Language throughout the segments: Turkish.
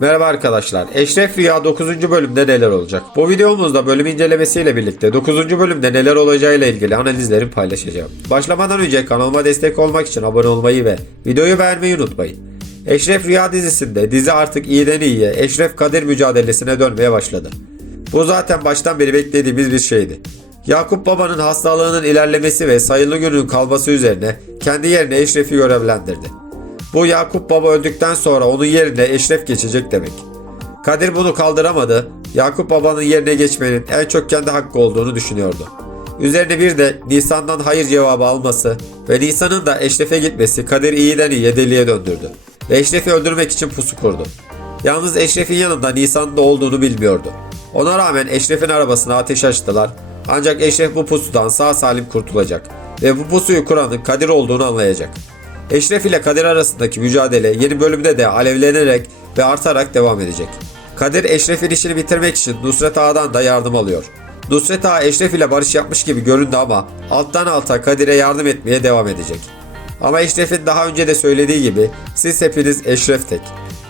Merhaba arkadaşlar. Eşref Rüya 9. bölümde neler olacak? Bu videomuzda bölüm incelemesiyle birlikte 9. bölümde neler olacağıyla ilgili analizlerimi paylaşacağım. Başlamadan önce kanalıma destek olmak için abone olmayı ve videoyu beğenmeyi unutmayın. Eşref Rüya dizisinde dizi artık iyiden iyiye Eşref Kadir mücadelesine dönmeye başladı. Bu zaten baştan beri beklediğimiz bir şeydi. Yakup Baba'nın hastalığının ilerlemesi ve sayılı günün kalması üzerine kendi yerine Eşref'i görevlendirdi. Bu Yakup Baba öldükten sonra onun yerine Eşref geçecek demek. Kadir bunu kaldıramadı. Yakup Baba'nın yerine geçmenin en çok kendi hakkı olduğunu düşünüyordu. Üzerine bir de Nisan'dan hayır cevabı alması ve Nisan'ın da Eşref'e gitmesi Kadir iyiden iyiye deliye döndürdü. Ve Eşref'i öldürmek için pusu kurdu. Yalnız Eşref'in yanında Nisan'ın da olduğunu bilmiyordu. Ona rağmen Eşref'in arabasına ateş açtılar. Ancak Eşref bu pusudan sağ salim kurtulacak ve bu pusuyu kuranın Kadir olduğunu anlayacak. Eşref ile Kadir arasındaki mücadele yeni bölümde de alevlenerek ve artarak devam edecek. Kadir Eşref'in işini bitirmek için Nusret Ağa'dan da yardım alıyor. Nusret Ağa Eşref ile barış yapmış gibi göründü ama alttan alta Kadir'e yardım etmeye devam edecek. Ama Eşref'in daha önce de söylediği gibi siz hepiniz Eşref tek.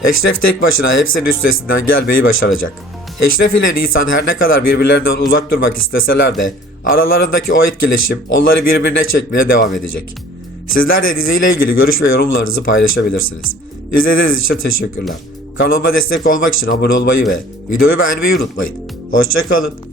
Eşref tek başına hepsinin üstesinden gelmeyi başaracak. Eşref ile Nisan her ne kadar birbirlerinden uzak durmak isteseler de aralarındaki o etkileşim onları birbirine çekmeye devam edecek. Sizler de diziyle ilgili görüş ve yorumlarınızı paylaşabilirsiniz. İzlediğiniz için teşekkürler. Kanalıma destek olmak için abone olmayı ve videoyu beğenmeyi unutmayın. Hoşçakalın.